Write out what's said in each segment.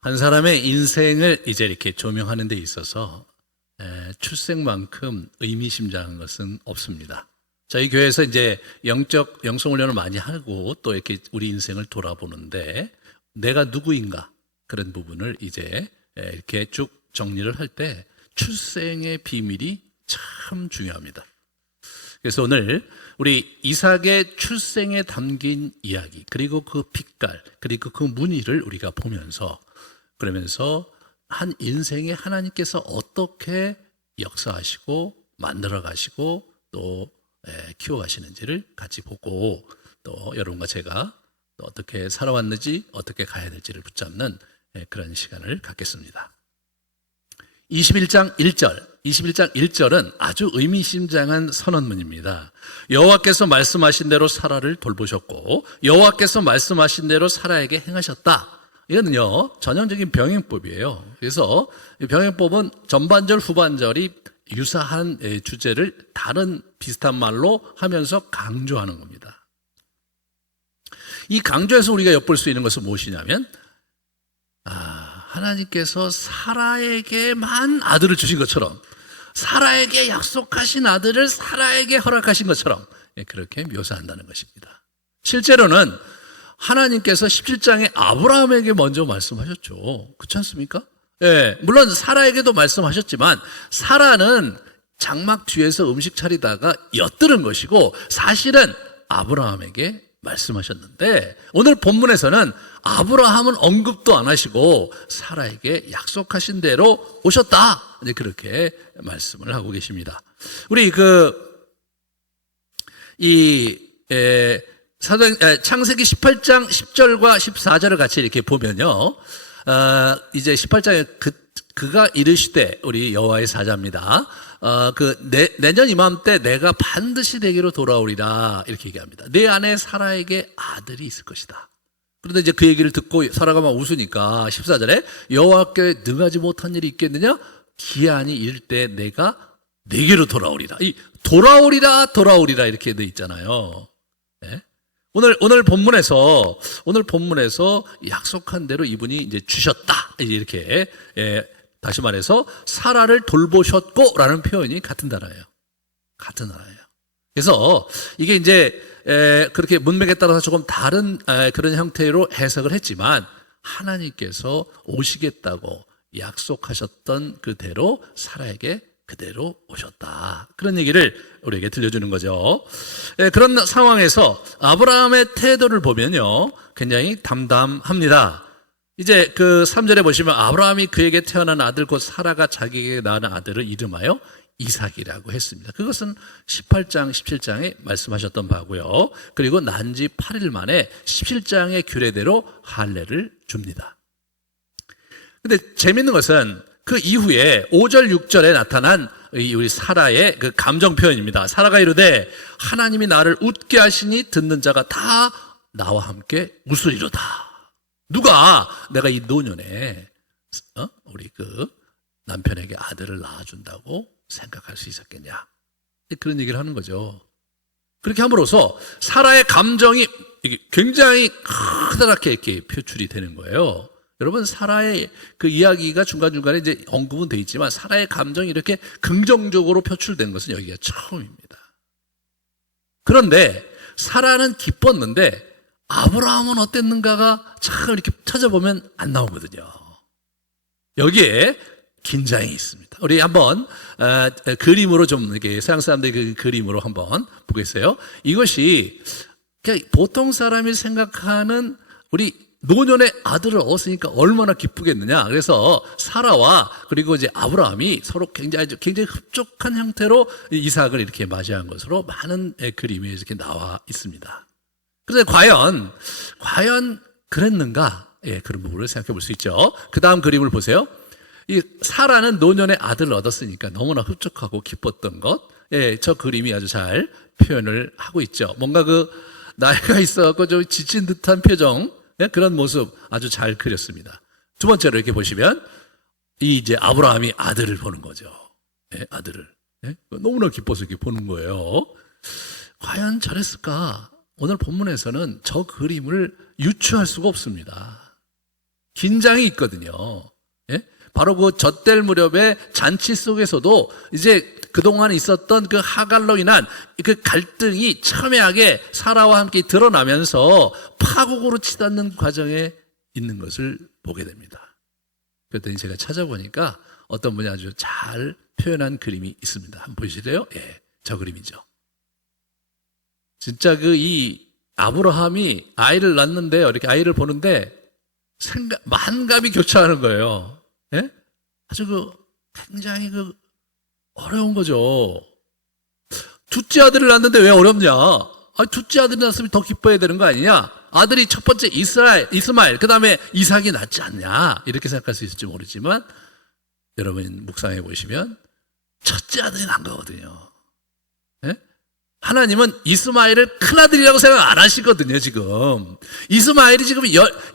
한 사람의 인생을 이제 이렇게 조명하는 데 있어서 출생만큼 의미심장한 것은 없습니다. 저희 교회에서 이제 영성 훈련을 많이 하고 또 이렇게 우리 인생을 돌아보는데 내가 누구인가 그런 부분을 이제 이렇게 쭉 정리를 할 때 출생의 비밀이 참 중요합니다. 그래서 오늘 우리 이삭의 출생에 담긴 이야기, 그리고 그 빛깔, 그리고 그 무늬를 우리가 보면서, 그러면서 한 인생에 하나님께서 어떻게 역사하시고 만들어 가시고 또 키워 가시는지를 같이 보고, 또 여러분과 제가 또 어떻게 살아왔는지 어떻게 가야 될지를 붙잡는 그런 시간을 갖겠습니다. 21장 1절은 아주 의미심장한 선언문입니다. 여호와께서 말씀하신 대로 사라를 돌보셨고 여호와께서 말씀하신 대로 사라에게 행하셨다. 이거는요 전형적인 병행법이에요. 그래서 병행법은 전반절 후반절이 유사한 주제를 다른 비슷한 말로 하면서 강조하는 겁니다. 이 강조에서 우리가 엿볼 수 있는 것은 무엇이냐면 하나님께서 사라에게만 아들을 주신 것처럼, 사라에게 약속하신 아들을 사라에게 허락하신 것처럼 그렇게 묘사한다는 것입니다. 실제로는 하나님께서 17장에 아브라함에게 먼저 말씀하셨죠. 그렇지 않습니까? 물론 사라에게도 말씀하셨지만 사라는 장막 뒤에서 음식 차리다가 엿들은 것이고 사실은 아브라함에게 말씀하셨는데 오늘 본문에서는 아브라함은 언급도 안 하시고 사라에게 약속하신 대로 오셨다. 이제 그렇게 말씀을 하고 계십니다. 우리 창세기 18장 10절과 14절을 같이 이렇게 보면요. 이제 18장에 그가 이르시되, 우리 여호와의 사자입니다. 내년 이맘때 내가 반드시 내게로 돌아오리라 이렇게 얘기합니다. 내 안에 사라에게 아들이 있을 것이다. 그런데 이제 그 얘기를 듣고 사라가 막 웃으니까 14절에 여호와께 능하지 못한 일이 있겠느냐? 기한이 이를 때 내가 내게로 돌아오리라. 이 돌아오리라 이렇게 돼 있잖아요. 네? 오늘 본문에서 약속한 대로 이분이 이제 주셨다. 이렇게 다시 말해서 사라를 돌보셨고라는 표현이 같은 단어예요. 그래서 이게 이제 그렇게 문맥에 따라서 조금 다른 그런 형태로 해석을 했지만 하나님께서 오시겠다고 약속하셨던 그대로 사라에게 그대로 오셨다. 그런 얘기를 우리에게 들려주는 거죠. 그런 상황에서 아브라함의 태도를 보면요 굉장히 담담합니다. 이제 그 3절에 보시면 아브라함이 그에게 태어난 아들 곧 사라가 자기에게 낳은 아들을 이름하여 이삭이라고 했습니다. 그것은 18장 17장에 말씀하셨던 바고요. 그리고 난 지 8일 만에 17장의 규례대로 할례를 줍니다. 근데 재밌는 것은 그 이후에 5절 6절에 나타난 우리 사라의 그 감정 표현입니다. 사라가 이르되 하나님이 나를 웃게 하시니 듣는 자가 다 나와 함께 웃으리로다. 누가 내가 이 노년에 우리 그 남편에게 아들을 낳아준다고 생각할 수 있었겠냐? 그런 얘기를 하는 거죠. 그렇게 함으로써 사라의 감정이 굉장히 커다랗게 이렇게 표출이 되는 거예요. 여러분, 사라의 그 이야기가 중간중간에 이제 언급은 돼 있지만 사라의 감정이 이렇게 긍정적으로 표출된 것은 여기가 처음입니다. 그런데 사라는 기뻤는데 아브라함은 어땠는가가 참 이렇게 찾아보면 안 나오거든요. 여기에 긴장이 있습니다. 우리 한번 그림으로 좀 이렇게 서양 사람들의 그 그림으로 한번 보겠어요. 이것이 그냥 보통 사람이 생각하는 우리 노년의 아들을 얻었으니까 얼마나 기쁘겠느냐. 그래서 사라와 그리고 이제 아브라함이 서로 굉장히 흡족한 형태로 이삭을 이렇게 맞이한 것으로 많은 그림이 이렇게 나와 있습니다. 그런데 과연 그랬는가? 그런 부분을 생각해 볼 수 있죠. 그 다음 그림을 보세요. 이 사라는 노년의 아들을 얻었으니까 너무나 흡족하고 기뻤던 것. 저 그림이 아주 잘 표현을 하고 있죠. 뭔가 그 나이가 있어갖고 좀 지친 듯한 표정, 그런 모습 아주 잘 그렸습니다. 두 번째로 이렇게 보시면 이제 아브라함이 아들을 보는 거죠. 아들을. 너무나 기뻐서 이렇게 보는 거예요. 과연 잘했을까? 오늘 본문에서는 저 그림을 유추할 수가 없습니다. 긴장이 있거든요. 예? 바로 그 젖될 무렵의 잔치 속에서도 이제 그동안 있었던 그 하갈로 인한 그 갈등이 첨예하게 사라와 함께 드러나면서 파국으로 치닫는 과정에 있는 것을 보게 됩니다. 그랬더니 제가 찾아보니까 어떤 분이 아주 잘 표현한 그림이 있습니다. 한번 보실래요? 예, 저 그림이죠. 진짜 이 아브라함이 아이를 낳는데요. 이렇게 아이를 보는데 만감이 교차하는 거예요. 예? 아주 굉장히 어려운 거죠. 둘째 아들을 낳는데 왜 어렵냐? 둘째 아들이 낳았으면 더 기뻐해야 되는 거 아니냐? 아들이 첫 번째 이스마엘, 그 다음에 이삭이 낫지 않냐? 이렇게 생각할 수 있을지 모르지만 여러분 묵상해 보시면 첫째 아들이 난 거거든요. 예? 하나님은 이스마엘을 큰아들이라고 생각 안 하시거든요, 지금. 이스마엘이 지금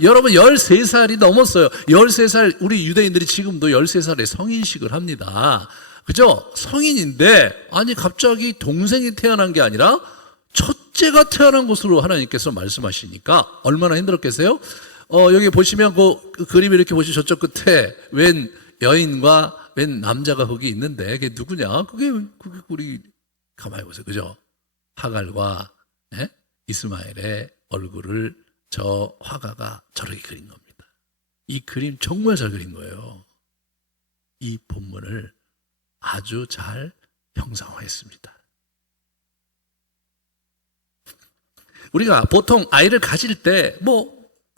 여러분 13살이 넘었어요. 13살, 우리 유대인들이 지금도 13살에 성인식을 합니다. 그죠? 성인인데, 아니, 갑자기 동생이 태어난 게 아니라 첫째가 태어난 것으로 하나님께서 말씀하시니까 얼마나 힘들었겠어요? 여기 보시면 그 그림 이렇게 보시면 저쪽 끝에 웬 여인과 웬 남자가 거기 있는데, 그게 누구냐? 그게 우리 가만히 보세요. 그죠? 하갈과 이스마엘의 얼굴을 저 화가가 저렇게 그린 겁니다. 이 그림 정말 잘 그린 거예요. 이 본문을 아주 잘 형상화했습니다. 우리가 보통 아이를 가질 때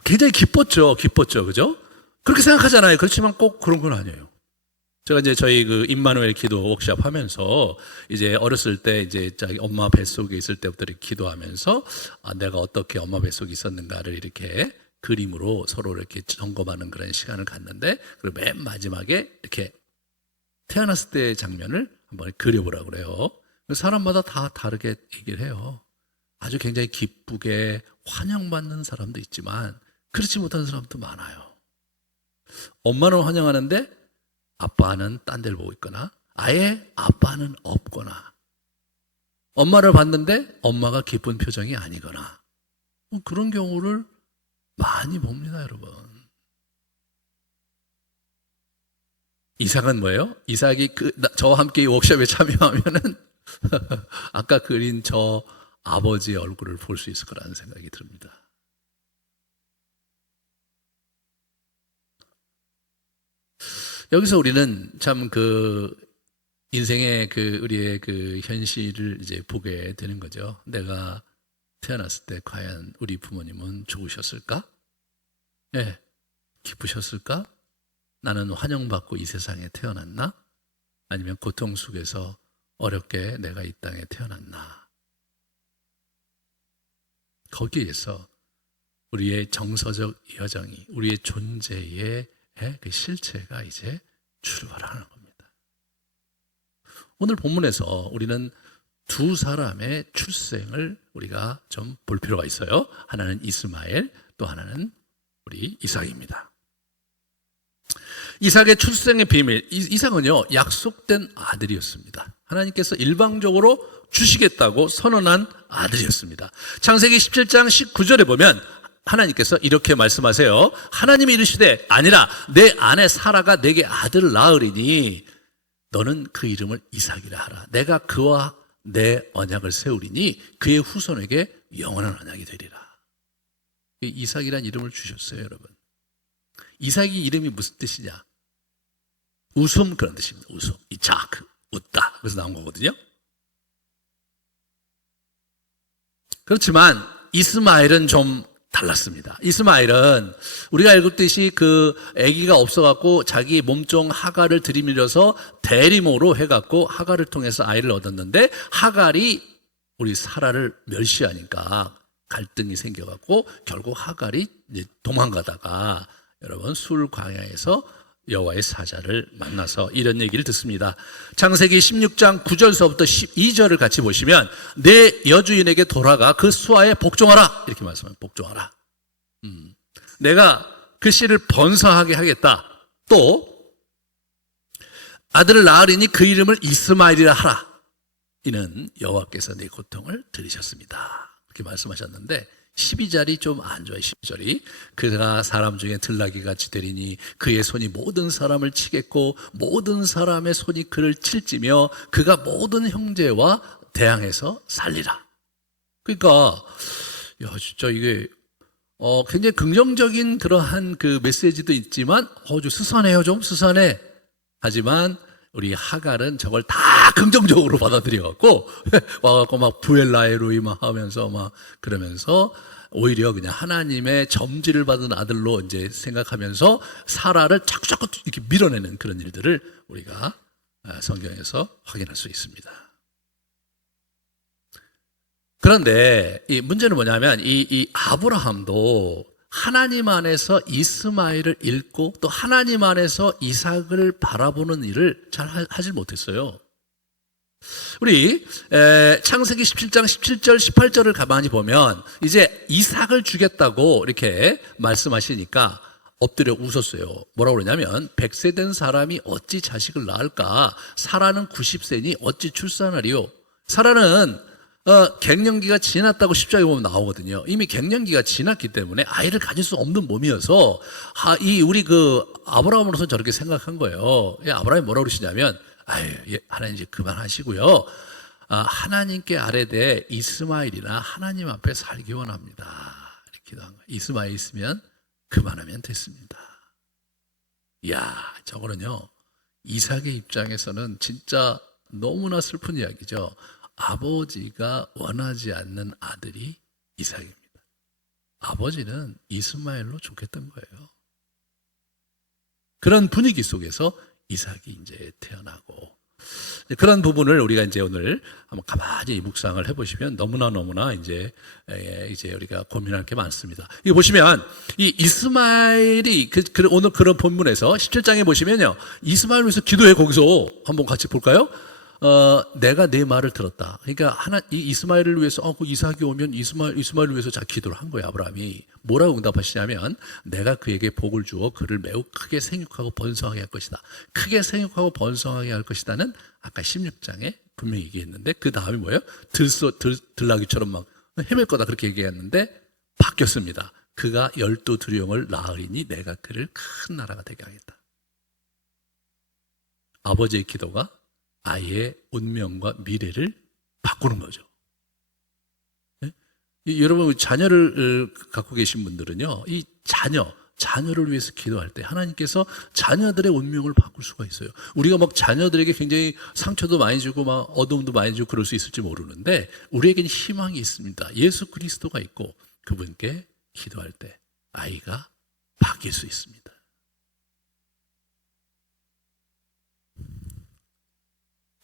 굉장히 기뻤죠. 그죠? 그렇게 생각하잖아요. 그렇지만 꼭 그런 건 아니에요. 제가 이제 저희 임마누엘 기도 워크숍 하면서 이제 어렸을 때 이제 자기 엄마 뱃속에 있을 때부터 이렇게 기도하면서 내가 어떻게 엄마 뱃속에 있었는가를 이렇게 그림으로 서로 이렇게 점검하는 그런 시간을 갖는데, 그리고 맨 마지막에 이렇게 태어났을 때의 장면을 한번 그려보라고 그래요. 사람마다 다 다르게 얘기를 해요. 아주 굉장히 기쁘게 환영받는 사람도 있지만 그렇지 못한 사람도 많아요. 엄마는 환영하는데 아빠는 딴 데를 보고 있거나 아예 아빠는 없거나, 엄마를 봤는데 엄마가 기쁜 표정이 아니거나, 그런 경우를 많이 봅니다, 여러분. 이삭은 뭐예요? 이삭이 저와 함께 이 워크숍에 참여하면은 아까 그린 저 아버지의 얼굴을 볼 수 있을 거라는 생각이 듭니다. 여기서 우리는 참 인생의 우리의 현실을 이제 보게 되는 거죠. 내가 태어났을 때 과연 우리 부모님은 좋으셨을까? 네. 기쁘셨을까? 나는 환영받고 이 세상에 태어났나? 아니면 고통 속에서 어렵게 내가 이 땅에 태어났나? 거기에서 우리의 정서적 여정이, 우리의 존재의 그 실체가 이제 출발하는 겁니다. 오늘 본문에서 우리는 두 사람의 출생을 우리가 좀 볼 필요가 있어요. 하나는 이스마엘, 또 하나는 우리 이삭입니다. 이삭의 출생의 비밀, 이삭은요 약속된 아들이었습니다. 하나님께서 일방적으로 주시겠다고 선언한 아들이었습니다. 창세기 17장 19절에 보면 하나님께서 이렇게 말씀하세요. 하나님이 이르시되 아니라 내 아내 사라가 내게 아들을 낳으리니 너는 그 이름을 이삭이라 하라. 내가 그와 내 언약을 세우리니 그의 후손에게 영원한 언약이 되리라. 이삭이란 이름을 주셨어요, 여러분. 이삭이 이름이 무슨 뜻이냐? 웃음, 그런 뜻입니다. 웃음. 이삭, 웃다. 그래서 나온 거거든요. 그렇지만 이스마엘은 좀 달랐습니다. 이스마엘은 우리가 읽었듯이 아기가 없어갖고 자기 몸종 하갈을 들이밀어서 대리모로 해갖고 하갈을 통해서 아이를 얻었는데, 하갈이 우리 사라를 멸시하니까 갈등이 생겨갖고 결국 하갈이 이제 도망가다가 여러분 술 광야에서 여호와의 사자를 만나서 이런 얘기를 듣습니다. 창세기 16장 9절서부터 12절을 같이 보시면 내 여주인에게 돌아가 그 수하에 복종하라, 이렇게 말씀합니다. 복종하라. 내가 그 씨를 번성하게 하겠다. 또 아들을 낳으리니 그 이름을 이스마엘이라 하라. 이는 여호와께서 내 고통을 들으셨습니다. 이렇게 말씀하셨는데, 12절이 좀 안 좋아요. 12절이 그가 사람 중에 들나귀같이 되리니 그의 손이 모든 사람을 치겠고 모든 사람의 손이 그를 칠지며 그가 모든 형제와 대항해서 살리라. 그러니까 진짜 이게 굉장히 긍정적인 그러한 그 메시지도 있지만 좀 스산해요. 좀 스산해. 하지만 우리 하갈은 저걸 다 긍정적으로 받아들여갖고 와갖고 막 부엘라에로이 막 하면서 막 그러면서 오히려 그냥 하나님의 점지를 받은 아들로 이제 생각하면서 사라를 자꾸자꾸 이렇게 밀어내는 그런 일들을 우리가 성경에서 확인할 수 있습니다. 그런데 이 문제는 뭐냐면 이 아브라함도 하나님 안에서 이스마엘을 읽고 또 하나님 안에서 이삭을 바라보는 일을 잘 하질 못했어요. 우리 창세기 17장 17절 18절을 가만히 보면 이제 이삭을 주겠다고 이렇게 말씀하시니까 엎드려 웃었어요. 뭐라고 그러냐면 100세 된 사람이 어찌 자식을 낳을까? 사라는 90세니 어찌 출산하리요? 사라는 갱년기가 지났다고 10장에 보면 나오거든요. 이미 갱년기가 지났기 때문에 아이를 가질 수 없는 몸이어서 우리 그 아브라함으로서 저렇게 생각한 거예요. 아브라함이 뭐라고 그러시냐면 하나님 이제 그만하시고요. 하나님께 아뢰되 이스마엘이나 하나님 앞에 살기 원합니다. 이렇게 기도한 거예요. 이스마엘 있으면 그만하면 됐습니다. 이야, 저거는요 이삭의 입장에서는 진짜 너무나 슬픈 이야기죠. 아버지가 원하지 않는 아들이 이삭입니다. 아버지는 이스마엘로 좋겠던 거예요. 그런 분위기 속에서 이삭이 이제 태어나고, 그런 부분을 우리가 이제 오늘 한번 가만히 묵상을 해보시면 너무나 이제 우리가 고민할 게 많습니다. 이거 보시면 이 이스마엘이 오늘 그런 본문에서 17장에 보시면요, 이스마엘 위해서 기도해. 거기서 한번 같이 볼까요? 내가 내 말을 들었다. 그러니까 이 이스마엘을 위해서 그 이삭이 오면 이스마엘을 위해서 자 기도를 한 거예요. 아브라함이 뭐라고 응답하시냐면 내가 그에게 복을 주어 그를 매우 크게 생육하고 번성하게 할 것이다. 크게 생육하고 번성하게 할 것이다는 아까 16장에 분명히 얘기했는데 그 다음이 뭐예요? 들나귀처럼 막 헤맬 거다 그렇게 얘기했는데 바뀌었습니다. 그가 12두령을 낳으리니 내가 그를 큰 나라가 되게 하겠다. 아버지의 기도가 아이의 운명과 미래를 바꾸는 거죠. 네? 여러분 자녀를 갖고 계신 분들은요, 이 자녀를 위해서 기도할 때 하나님께서 자녀들의 운명을 바꿀 수가 있어요. 우리가 막 자녀들에게 굉장히 상처도 많이 주고 막 어둠도 많이 주고 그럴 수 있을지 모르는데 우리에게는 희망이 있습니다. 예수 그리스도가 있고 그분께 기도할 때 아이가 바뀔 수 있습니다.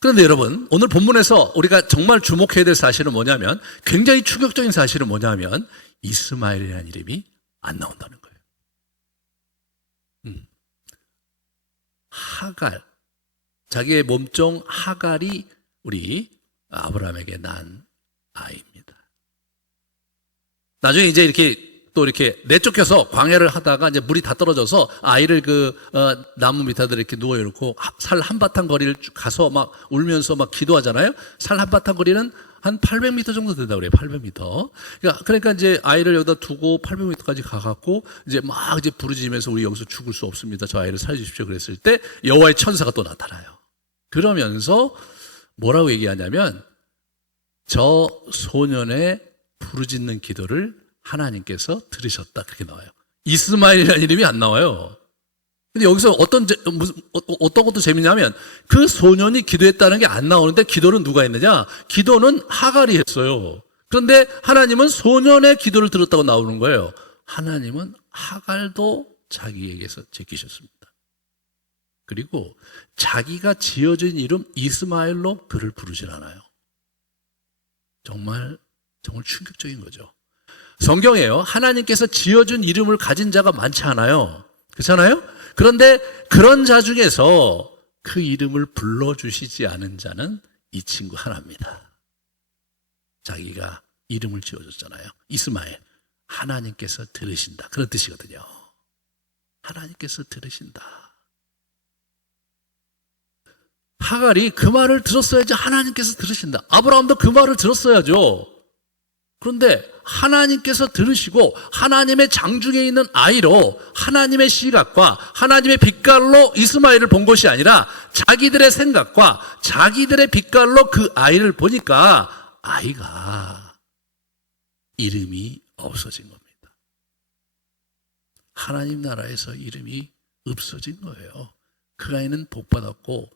그런데 여러분, 오늘 본문에서 우리가 정말 주목해야 될 사실은 뭐냐면, 굉장히 충격적인 사실은 뭐냐면 이스마엘이라는 이름이 안 나온다는 거예요. 하갈, 자기의 몸종 하갈이 우리 아브라함에게 난 아이입니다. 나중에 이제 이렇게 내쫓겨서 광야를 하다가 이제 물이 다 떨어져서 아이를 나무 밑에 이렇게 누워놓고 살 한바탕 거리를 가서 막 울면서 막 기도하잖아요. 살 한바탕 거리는 한 800m 정도 된다고 그래요. 800m. 그러니까 이제 아이를 여기다 두고 800m까지 가갖고 이제 막 이제 부르짖으면서 우리 여기서 죽을 수 없습니다. 저 아이를 살려주십시오. 그랬을 때 여호와의 천사가 또 나타나요. 그러면서 뭐라고 얘기하냐면 저 소년의 부르짖는 기도를 하나님께서 들으셨다. 그렇게 나와요. 이스마엘이라는 이름이 안 나와요. 근데 여기서 어떤 것도 재밌냐면 그 소년이 기도했다는 게 안 나오는데 기도는 누가 했느냐? 기도는 하갈이 했어요. 그런데 하나님은 소년의 기도를 들었다고 나오는 거예요. 하나님은 하갈도 자기에게서 제끼셨습니다. 그리고 자기가 지어진 이름 이스마엘로 그를 부르질 않아요. 정말 충격적인 거죠. 성경에요, 하나님께서 지어준 이름을 가진 자가 많지 않아요. 그렇잖아요? 그런데 그런 자 중에서 그 이름을 불러주시지 않은 자는 이 친구 하나입니다. 자기가 이름을 지어줬잖아요. 이스마엘. 하나님께서 들으신다. 그런 뜻이거든요. 하나님께서 들으신다. 하갈이 그 말을 들었어야지. 하나님께서 들으신다. 아브라함도 그 말을 들었어야죠. 그런데 하나님께서 들으시고 하나님의 장중에 있는 아이로 하나님의 시각과 하나님의 빛깔로 이스마엘을 본 것이 아니라 자기들의 생각과 자기들의 빛깔로 그 아이를 보니까 아이가 이름이 없어진 겁니다. 하나님 나라에서 이름이 없어진 거예요. 그 아이는 복받았고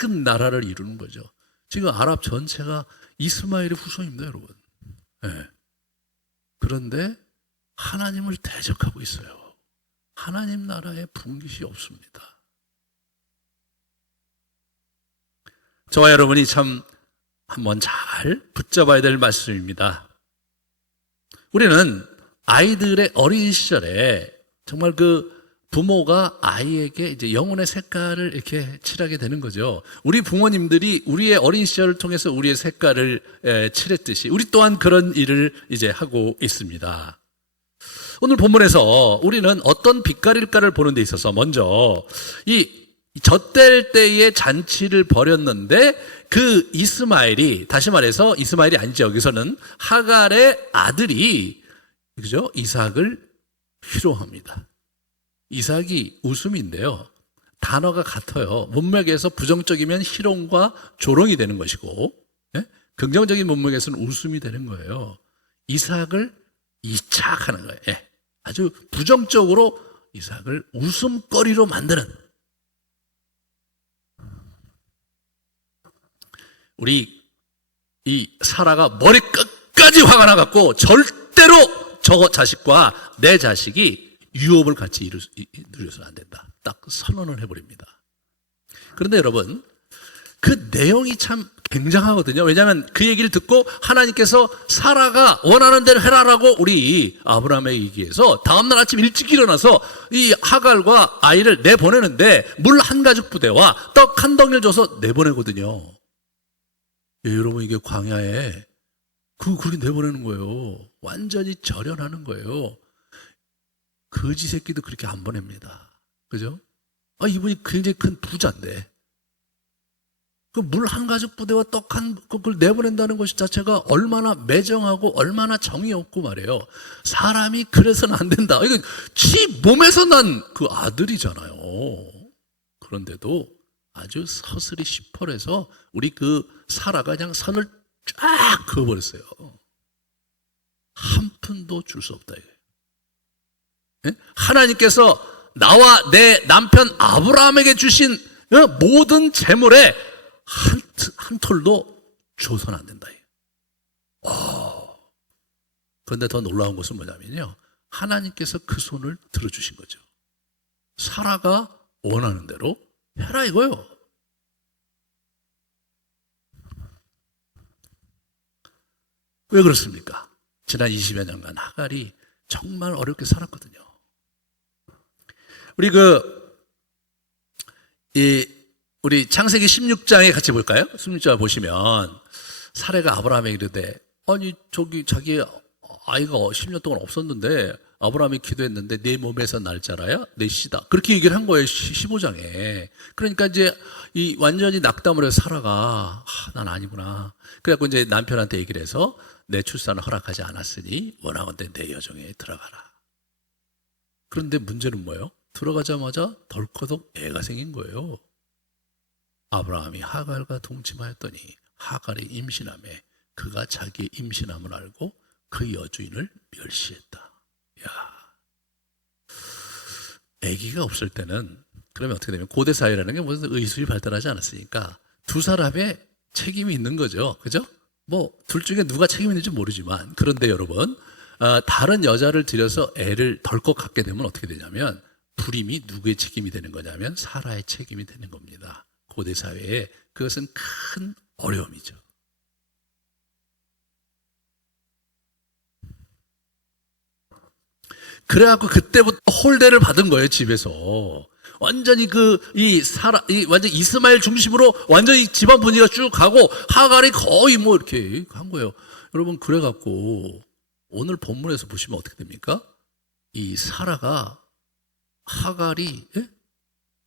큰 나라를 이루는 거죠. 지금 아랍 전체가 이스마엘의 후손입니다, 여러분. 네. 그런데 하나님을 대적하고 있어요. 하나님 나라에 분깃이 없습니다. 저와 여러분이 참 한번 잘 붙잡아야 될 말씀입니다. 우리는 아이들의 어린 시절에 정말 그 부모가 아이에게 이제 영혼의 색깔을 이렇게 칠하게 되는 거죠. 우리 부모님들이 우리의 어린 시절을 통해서 우리의 색깔을 칠했듯이 우리 또한 그런 일을 이제 하고 있습니다. 오늘 본문에서 우리는 어떤 빛깔일까를 보는 데 있어서 먼저 이 젖될 때의 잔치를 벌였는데 그 이스마엘이, 다시 말해서 이스마엘이 아니죠. 여기서는 하갈의 아들이, 그죠? 이삭을 희롱합니다. 이삭이 웃음인데요. 단어가 같아요. 문맥에서 부정적이면 희롱과 조롱이 되는 것이고, 예? 긍정적인 문맥에서는 웃음이 되는 거예요. 이삭을 이착하는 거예요. 예. 아주 부정적으로 이삭을 웃음거리로 만드는. 우리 이 사라가 머리 끝까지 화가 나갖고 절대로 저 자식과 내 자식이 유업을 같이 누려서는 안 된다. 딱 선언을 해버립니다. 그런데 여러분, 그 내용이 참 굉장하거든요. 왜냐하면 그 얘기를 듣고 하나님께서 사라가 원하는 대로 해라라고 우리 아브라함에게 얘기해서 다음날 아침 일찍 일어나서 이 하갈과 아이를 내보내는데 물 한 가죽 부대와 떡 한 덩이를 줘서 내보내거든요. 예, 여러분, 이게 광야에 그렇게 내보내는 거예요. 완전히 절연하는 거예요. 거지 새끼도 그렇게 안 보냅니다. 그죠? 이분이 굉장히 큰 부자인데 그 물 한 가죽 부대와 떡 그걸 내보낸다는 것 자체가 얼마나 매정하고 얼마나 정이 없고 말이에요. 사람이 그래서는 안 된다. 이거 지 몸에서 난 그 아들이잖아요. 그런데도 아주 서슬이 시펄해서 우리 그 사라가 그냥 선을 쫙 그어버렸어요. 한 푼도 줄 수 없다 이거예요. 하나님께서 나와 내 남편 아브라함에게 주신 모든 재물에 한 톨도 줘서는 안 된다. 그런데 더 놀라운 것은 뭐냐면요, 하나님께서 그 손을 들어주신 거죠. 사라가 원하는 대로 해라 이거요. 왜 그렇습니까? 지난 20여 년간 하갈이 정말 어렵게 살았거든요. 우리 창세기 16장에 같이 볼까요? 16장 보시면 사레가 아브라함에게 이르되, 아니 저기 자기 아이가 10년 동안 없었는데 아브라함이 기도했는데 내 몸에서 날 자라야 내 씨다. 그렇게 얘기를 한 거예요. 15장에. 그러니까 이제 이 완전히 낙담을 해서 사라가 난 아니구나. 그래갖고 이제 남편한테 얘기를 해서 내 출산을 허락하지 않았으니 원하건대 내 여정에 들어가라. 그런데 문제는 뭐예요? 들어가자마자 덜커덕 애가 생긴 거예요. 아브라함이 하갈과 동침하였더니 하갈이 임신함에 그가 자기의 임신함을 알고 그 여주인을 멸시했다. 아기가 없을 때는 그러면 어떻게 되면 고대 사회라는 게 무슨 의술이 발달하지 않았으니까 두 사람의 책임이 있는 거죠. 그죠? 뭐 둘 중에 누가 책임이 있는지 모르지만, 그런데 여러분, 다른 여자를 들여서 애를 덜컥 갖게 되면 어떻게 되냐면 불임이 누구의 책임이 되는 거냐면 사라의 책임이 되는 겁니다. 고대 사회에 그것은 큰 어려움이죠. 그래갖고 그때부터 홀대를 받은 거예요, 집에서. 완전히 완전 이스마엘 중심으로 완전히 집안 분위기가 쭉 가고 하갈이 거의 뭐 이렇게 한 거예요. 여러분, 그래갖고 오늘 본문에서 보시면 어떻게 됩니까? 이 사라가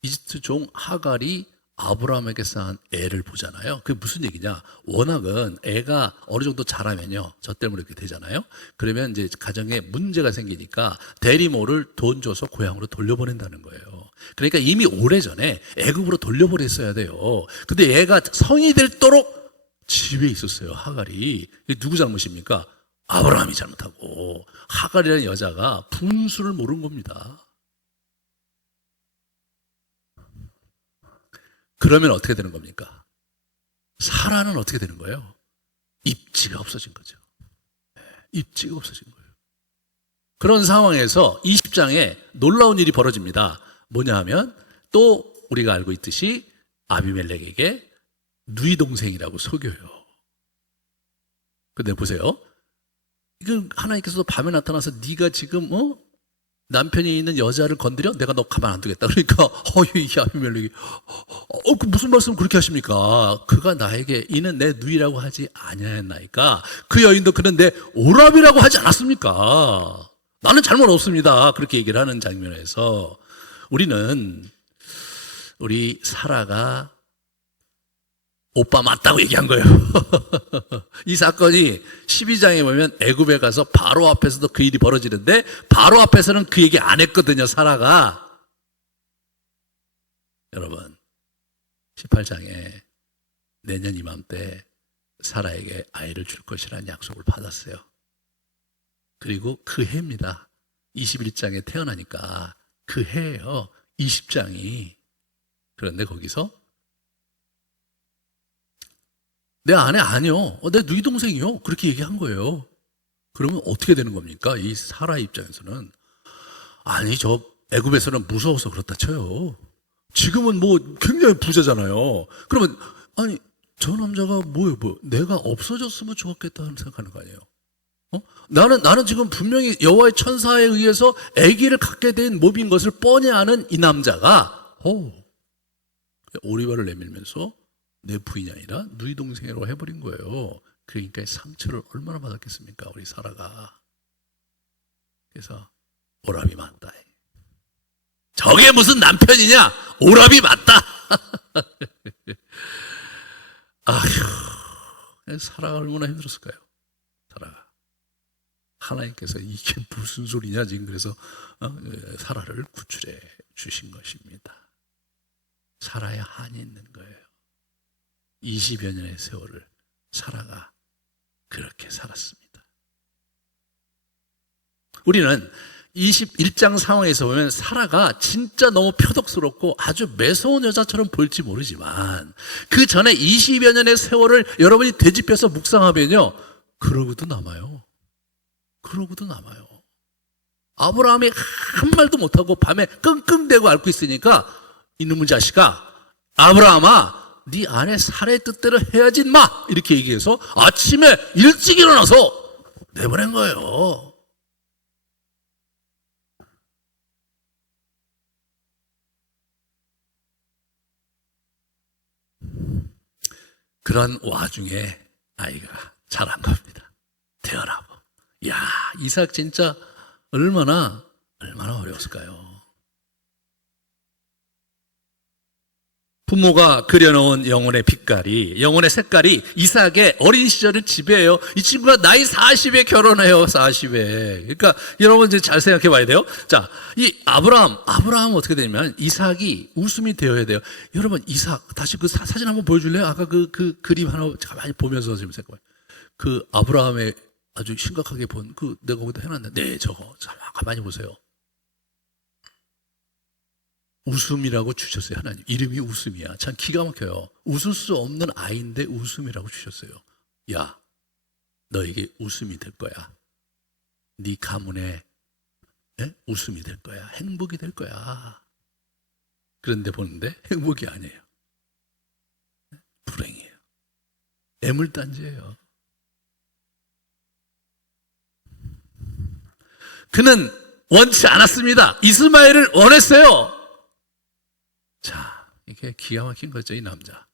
이집트 종 하갈이 아브라함에게 쌓은 애를 보잖아요. 그게 무슨 얘기냐? 워낙은 애가 어느 정도 자라면요, 저 때문에 이렇게 되잖아요. 그러면 이제 가정에 문제가 생기니까 대리모를 돈 줘서 고향으로 돌려보낸다는 거예요. 그러니까 이미 오래전에 애굽으로 돌려보냈어야 돼요. 근데 애가 성이 되도록 집에 있었어요, 하갈이. 이게 누구 잘못입니까? 아브라함이 잘못하고, 하갈이라는 여자가 분수를 모르는 겁니다. 그러면 어떻게 되는 겁니까? 사라는 어떻게 되는 거예요? 입지가 없어진 거죠. 입지가 없어진 거예요. 그런 상황에서 20장에 놀라운 일이 벌어집니다. 뭐냐 하면 또 우리가 알고 있듯이 아비멜렉에게 누이 동생이라고 속여요. 근데 보세요. 이거 하나님께서도 밤에 나타나서 네가 지금 남편이 있는 여자를 건드려? 내가 너 가만 안 두겠다. 그러니까 이 아비멜렉이 그 무슨 말씀 그렇게 하십니까? 그가 나에게 이는 내 누이라고 하지 아니하였나이까. 그 여인도 그는 내 오랍이라고 하지 않았습니까? 나는 잘못 없습니다. 그렇게 얘기를 하는 장면에서 우리 사라가 오빠 맞다고 얘기한 거예요. 이 사건이 12장에 보면 애굽에 가서 바로 앞에서도 그 일이 벌어지는데 바로 앞에서는 그 얘기 안 했거든요, 사라가. 여러분, 18장에 내년 이맘때 사라에게 아이를 줄 것이라는 약속을 받았어요. 그리고 그 해입니다. 21장에 태어나니까 그 해예요. 20장이. 그런데 거기서 내 아내 아니요. 내 누이 동생이요. 그렇게 얘기한 거예요. 그러면 어떻게 되는 겁니까? 이 사라 입장에서는 아니 저 애굽에서는 무서워서 그렇다 쳐요. 지금은 뭐 굉장히 부자잖아요. 그러면 아니 저 남자가 뭐예요? 내가 없어졌으면 좋았겠다는 생각하는 거 아니에요? 나는 지금 분명히 여호와의 천사에 의해서 아기를 갖게 된 몸인 것을 뻔히 아는 이 남자가 오리발을 내밀면서 내 부인이 아니라 누이 동생으로 해버린 거예요. 그러니까 상처를 얼마나 받았겠습니까, 우리 사라가. 그래서 오랍이 맞다. 저게 무슨 남편이냐? 오랍이 맞다. 아휴, 사라가 얼마나 힘들었을까요? 사라가. 하나님께서 이게 무슨 소리냐 지금 그래서 사라를 구출해 주신 것입니다. 사라의 한이 있는 거예요. 20여 년의 세월을 사라가 그렇게 살았습니다. 우리는 21장 상황에서 보면 사라가 진짜 너무 표독스럽고 아주 매서운 여자처럼 보일지 모르지만 그 전에 20여 년의 세월을 여러분이 되짚여서 묵상하면요, 그러고도 남아요. 그러고도 남아요. 아브라함이 한 말도 못하고 밤에 끙끙대고 앓고 있으니까 이놈의 자식아, 아브라함아, 네 아내 사라의 뜻대로 해야지 마, 이렇게 얘기해서 아침에 일찍 일어나서 내보낸 거예요. 그런 와중에 아이가 자란 겁니다. 태어나고. 야, 이삭 진짜 얼마나 어려웠을까요? 부모가 그려놓은 영혼의 빛깔이, 영혼의 색깔이 이삭의 어린 시절을 지배해요. 이 친구가 나이 40에 결혼해요. 40에. 그러니까 여러분 이제 잘 생각해 봐야 돼요. 자, 이 아브라함은 어떻게 되냐면 이삭이 웃음이 되어야 돼요. 여러분, 이삭 다시 그 사진 한번 보여줄래요? 아까 그 그림 하나 가만히 보면서 지금 생각해봐요. 그 아브라함의 아주 심각하게 본 내가 거기다 해놨는데, 네, 저거 가만히 보세요. 웃음이라고 주셨어요. 하나님 이름이 웃음이야. 참 기가 막혀요. 웃을 수 없는 아이인데 웃음이라고 주셨어요. 야, 너에게 웃음이 될 거야. 네 가문에 웃음이 될 거야. 행복이 될 거야. 그런데 보는데 행복이 아니에요. 불행이에요. 애물단지예요. 그는 원치 않았습니다. 이스마엘을 원했어요. 자, 이게 기가 막힌 거죠, 이 남자.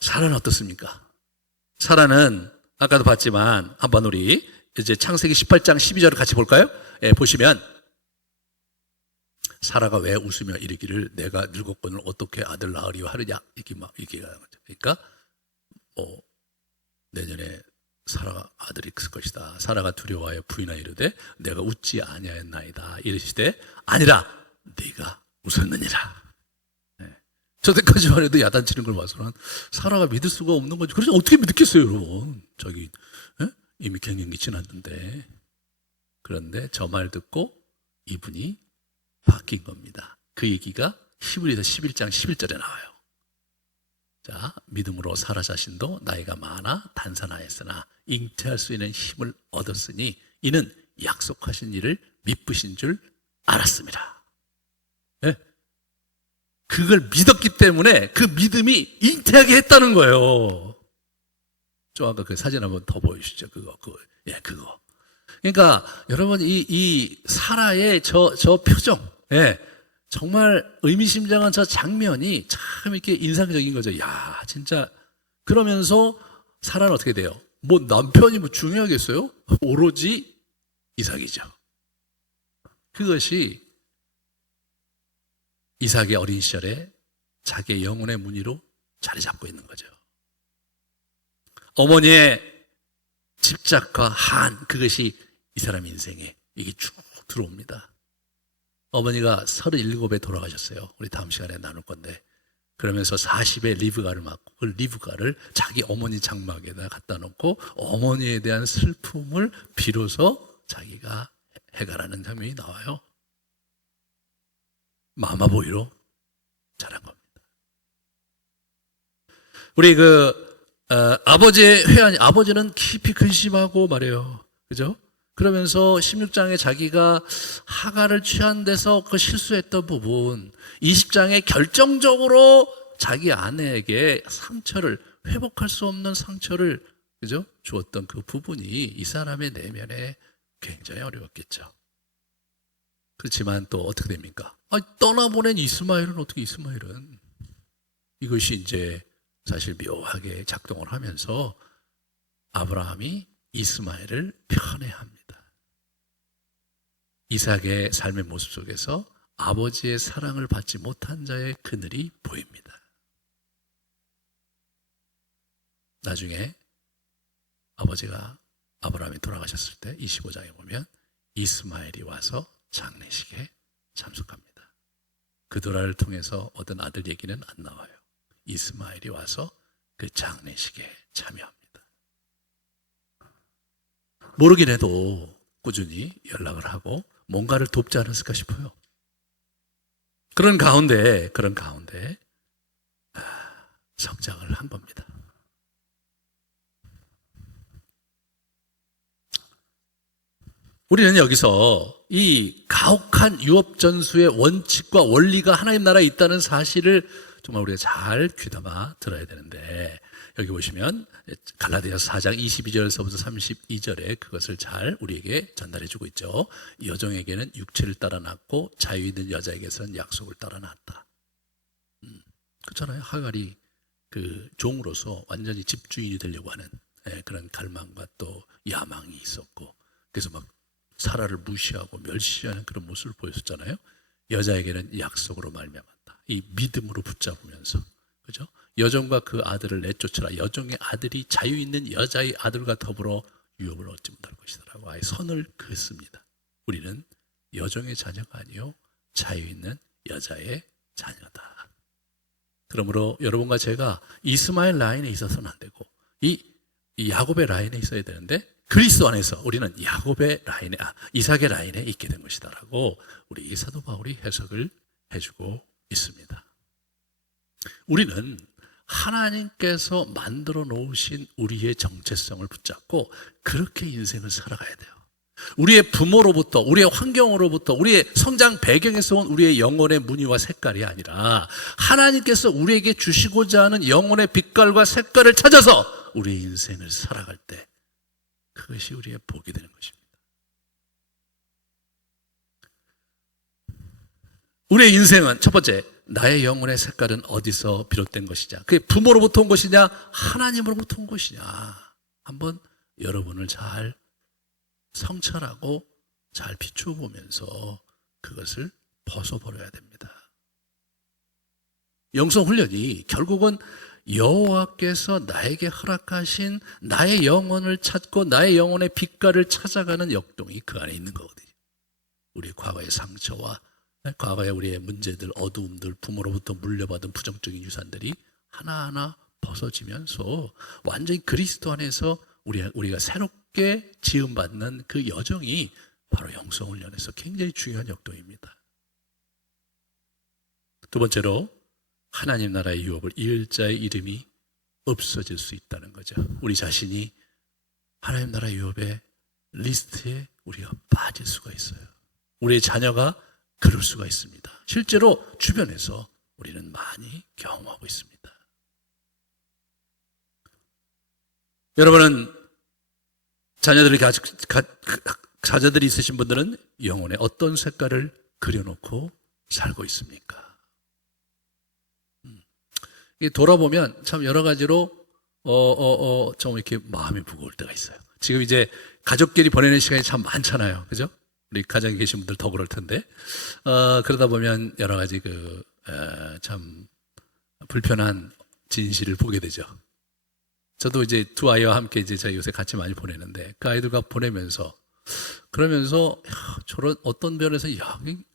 사라는 어떻습니까? 사라는 아까도 봤지만 한번 우리 이제 창세기 18장 12절을 같이 볼까요? 예, 보시면 사라가 왜 웃으며 이르기를 내가 늙었거늘 어떻게 아들 낳으리와 하느냐 이렇게 막 얘기하는 거죠. 그러니까 뭐 내년에 사라가 아들이 있을 것이다. 사라가 두려워하여 부인하 이르되 내가 웃지 아니하였나이다. 이르시되 아니라 네가 웃었느니라. 네. 저때까지만 해도 야단치는 걸 봐서는 사라가 믿을 수가 없는 거죠. 그래서 어떻게 믿겠어요, 여러분? 저기 이미 경영이 지났는데. 그런데 저 말 듣고 이분이 바뀐 겁니다. 그 얘기가 히브리서 11장 11절에 나와요. 자, 믿음으로 사라 자신도 나이가 많아 단산하였으나 잉태할 수 있는 힘을 얻었으니 이는 약속하신 일을 미쁘신 줄 알았습니다. 네? 그걸 믿었기 때문에 그 믿음이 잉태하게 했다는 거예요. 좀 아까 그 사진 한번 더 보여주시죠. 그거. 그러니까 여러분 이 사라의 저 표정, 예, 정말 의미심장한 저 장면이 참 이렇게 인상적인 거죠. 야, 진짜. 그러면서 사라는 어떻게 돼요? 뭐 남편이 뭐 중요하겠어요? 오로지 이삭이죠. 그것이 이삭의 어린 시절에 자기의 영혼의 문의로 자리 잡고 있는 거죠. 어머니의 집착과 한, 그것이 이 사람 인생에 이게 쭉 들어옵니다. 어머니가 37에 돌아가셨어요. 우리 다음 시간에 나눌 건데. 그러면서 40에 리브가를 맞고 그 리브가를 자기 어머니 장막에다 갖다 놓고 어머니에 대한 슬픔을 비로소 자기가 해결하는 장면이 나와요. 마마보이로 자란 겁니다. 우리 아버지의 회한, 아버지는 깊이 근심하고 말해요. 그죠? 그러면서 16장에 자기가 하가를 취한 데서 그 실수했던 부분, 20장에 결정적으로 자기 아내에게 상처를, 회복할 수 없는 상처를, 그죠? 주었던 그 부분이 이 사람의 내면에 굉장히 어려웠겠죠. 그렇지만 또 어떻게 됩니까? 떠나보낸 이스마엘은 어떻게 이스마엘은? 이것이 이제 사실 묘하게 작동을 하면서 아브라함이 이스마엘을 편애합니다. 이삭의 삶의 모습 속에서 아버지의 사랑을 받지 못한 자의 그늘이 보입니다. 나중에 아버지가 아브라함이 돌아가셨을 때 25장에 보면 이스마엘이 와서 장례식에 참석합니다. 그도라를 통해서 얻은 아들 얘기는 안 나와요. 이스마엘이 와서 그 장례식에 참여합니다. 모르긴 해도 꾸준히 연락을 하고 뭔가를 돕지 않았을까 싶어요. 그런 가운데 성장을 한 겁니다. 우리는 여기서 이 가혹한 유업 전수의 원칙과 원리가 하나님 나라에 있다는 사실을 정말 우리가 잘 귀담아 들어야 되는데, 여기 보시면 갈라디아서 4장 22절에서부터 32절에 그것을 잘 우리에게 전달해 주고 있죠. 여종에게는 육체를 따라 낳고 자유 있는 여자에게서는 약속을 따라 낳았다. 그렇잖아요. 하갈이 그 종으로서 완전히 집주인이 되려고 하는 그런 갈망과 또 야망이 있었고, 그래서 막 사라를 무시하고 멸시하는 그런 모습을 보였었잖아요. 여자에게는 약속으로 말미암았다. 이 믿음으로 붙잡으면서, 그죠? 여종과 그 아들을 내쫓으라. 여종의 아들이 자유 있는 여자의 아들과 더불어 유업을 얻지 못할 것이더라고. 아예 선을 그었습니다. 우리는 여종의 자녀가 아니요 자유 있는 여자의 자녀다. 그러므로 여러분과 제가 이스마엘 라인에 있어서는 안 되고 이 야곱의 라인에 있어야 되는데, 그리스도 안에서 우리는 야곱의 라인에, 이삭의 라인에 있게 된 것이다라고 우리 사도 바울이 해석을 해주고 있습니다. 우리는 하나님께서 만들어 놓으신 우리의 정체성을 붙잡고 그렇게 인생을 살아가야 돼요. 우리의 부모로부터, 우리의 환경으로부터, 우리의 성장 배경에서 온 우리의 영혼의 무늬와 색깔이 아니라 하나님께서 우리에게 주시고자 하는 영혼의 빛깔과 색깔을 찾아서 우리의 인생을 살아갈 때 그것이 우리의 복이 되는 것입니다. 우리의 인생은 첫 번째, 나의 영혼의 색깔은 어디서 비롯된 것이냐? 그게 부모로부터 온 것이냐? 하나님으로부터 온 것이냐? 한번 여러분을 잘 성찰하고 잘 비추어 보면서 그것을 벗어버려야 됩니다. 영성 훈련이 결국은 여호와께서 나에게 허락하신 나의 영혼을 찾고 나의 영혼의 빛깔을 찾아가는 역동이 그 안에 있는 거거든요. 우리 과거의 상처와 과거의 우리의 문제들, 어두움들, 부모로부터 물려받은 부정적인 유산들이 하나하나 벗어지면서 완전히 그리스도 안에서 우리가 새롭게 지음받는 그 여정이 바로 영성훈련에서 굉장히 중요한 역동입니다. 두 번째로 하나님 나라의 유업을 잃을 자의 이름이 없어질 수 있다는 거죠. 우리 자신이 하나님 나라의 유업의 리스트에 우리가 빠질 수가 있어요. 우리의 자녀가 그럴 수가 있습니다. 실제로 주변에서 우리는 많이 경험하고 있습니다. 여러분은 자녀들이 있으신 분들은 영혼에 어떤 색깔을 그려놓고 살고 있습니까? 돌아보면 참 여러 가지로 좀 이렇게 마음이 무거울 때가 있어요. 지금 이제 가족끼리 보내는 시간이 참 많잖아요, 그죠? 우리 가정에 계신 분들 더 그럴 텐데 그러다 보면 여러 가지 참 불편한 진실을 보게 되죠. 저도 이제 두 아이와 함께 이제 제가 요새 같이 많이 보내는데 그 아이들과 보내면서 그러면서 저런 어떤 면에서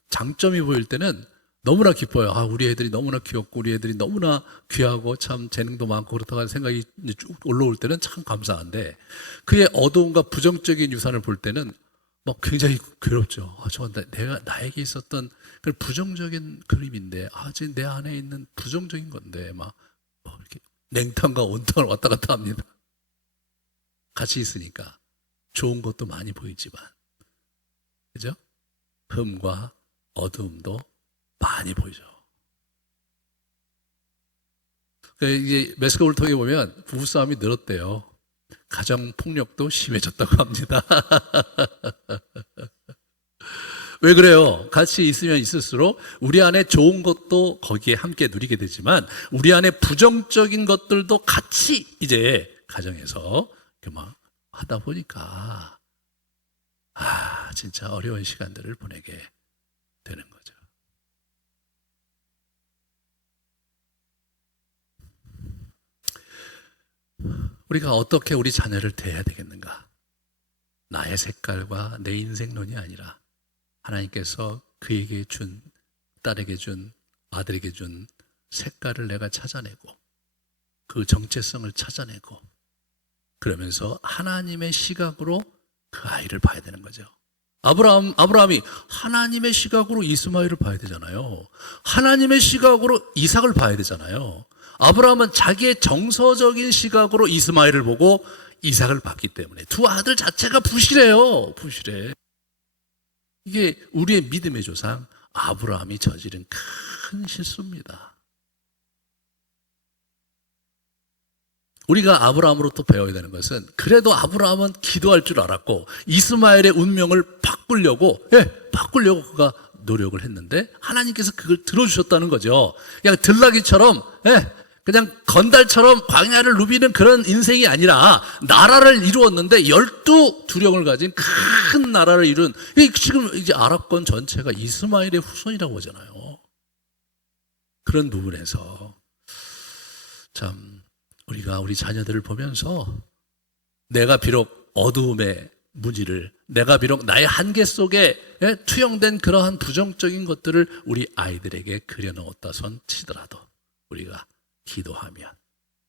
장점이 보일 때는 너무나 기뻐요. 우리 애들이 너무나 귀엽고 우리 애들이 너무나 귀하고 참 재능도 많고 그렇다고 하는 생각이 쭉 올라올 때는 참 감사한데 그의 어두움과 부정적인 유산을 볼 때는 막 굉장히 괴롭죠. 저건 나에게 있었던 그 부정적인 그림인데 지금 내 안에 있는 부정적인 건데 막 이렇게 냉탕과 온탕을 왔다 갔다 합니다. 같이 있으니까 좋은 것도 많이 보이지만 그죠? 흠과 어두움도 많이 보이죠. 이제 매스컴을 통해 보면 부부싸움이 늘었대요. 가정폭력도 심해졌다고 합니다. 왜 그래요? 같이 있으면 있을수록 우리 안에 좋은 것도 거기에 함께 누리게 되지만 우리 안에 부정적인 것들도 같이 이제 가정에서 막 하다 보니까 진짜 어려운 시간들을 보내게 되는 거죠. 우리가 어떻게 우리 자녀를 대해야 되겠는가? 나의 색깔과 내 인생론이 아니라 하나님께서 그에게 준, 딸에게 준, 아들에게 준 색깔을 내가 찾아내고 그 정체성을 찾아내고 그러면서 하나님의 시각으로 그 아이를 봐야 되는 거죠. 아브라함이 하나님의 시각으로 이스마엘을 봐야 되잖아요. 하나님의 시각으로 이삭을 봐야 되잖아요. 아브라함은 자기의 정서적인 시각으로 이스마엘을 보고 이삭을 봤기 때문에 두 아들 자체가 부실해요. 부실해. 이게 우리의 믿음의 조상 아브라함이 저지른 큰 실수입니다. 우리가 아브라함으로부터 배워야 되는 것은 그래도 아브라함은 기도할 줄 알았고 이스마엘의 운명을 바꾸려고 그가 노력을 했는데 하나님께서 그걸 들어주셨다는 거죠. 그냥 들나귀처럼 그냥 건달처럼 광야를 누비는 그런 인생이 아니라 나라를 이루었는데 12 두령을 가진 큰 나라를 이룬 지금 이제 아랍권 전체가 이스마엘의 후손이라고 하잖아요. 그런 부분에서 참 우리가 우리 자녀들을 보면서 내가 비록 어두움의 무지를 내가 비록 나의 한계 속에 투영된 그러한 부정적인 것들을 우리 아이들에게 그려놓았다 손 치더라도 우리가 기도하면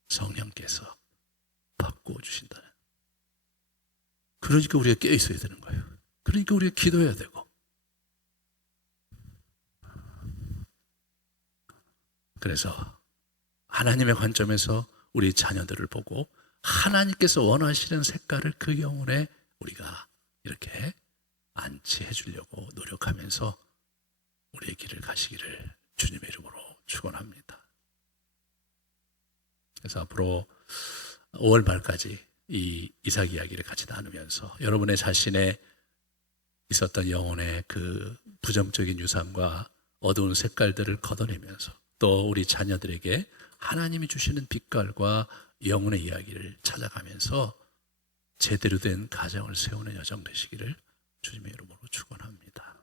성령께서 바꾸어 주신다는. 그러니까 우리가 깨어 있어야 되는 거예요. 그러니까 우리가 기도해야 되고. 그래서 하나님의 관점에서 우리 자녀들을 보고 하나님께서 원하시는 색깔을 그 영혼에 우리가 이렇게 안치해 주려고 노력하면서 우리의 길을 가시기를 주님의 이름으로 축원합니다. 그래서 앞으로 5월 말까지 이 이삭 이야기를 같이 나누면서 여러분의 자신의 있었던 영혼의 그 부정적인 유산과 어두운 색깔들을 걷어내면서 또 우리 자녀들에게 하나님이 주시는 빛깔과 영혼의 이야기를 찾아가면서 제대로 된 가정을 세우는 여정 되시기를 주님의 이름으로 축원합니다.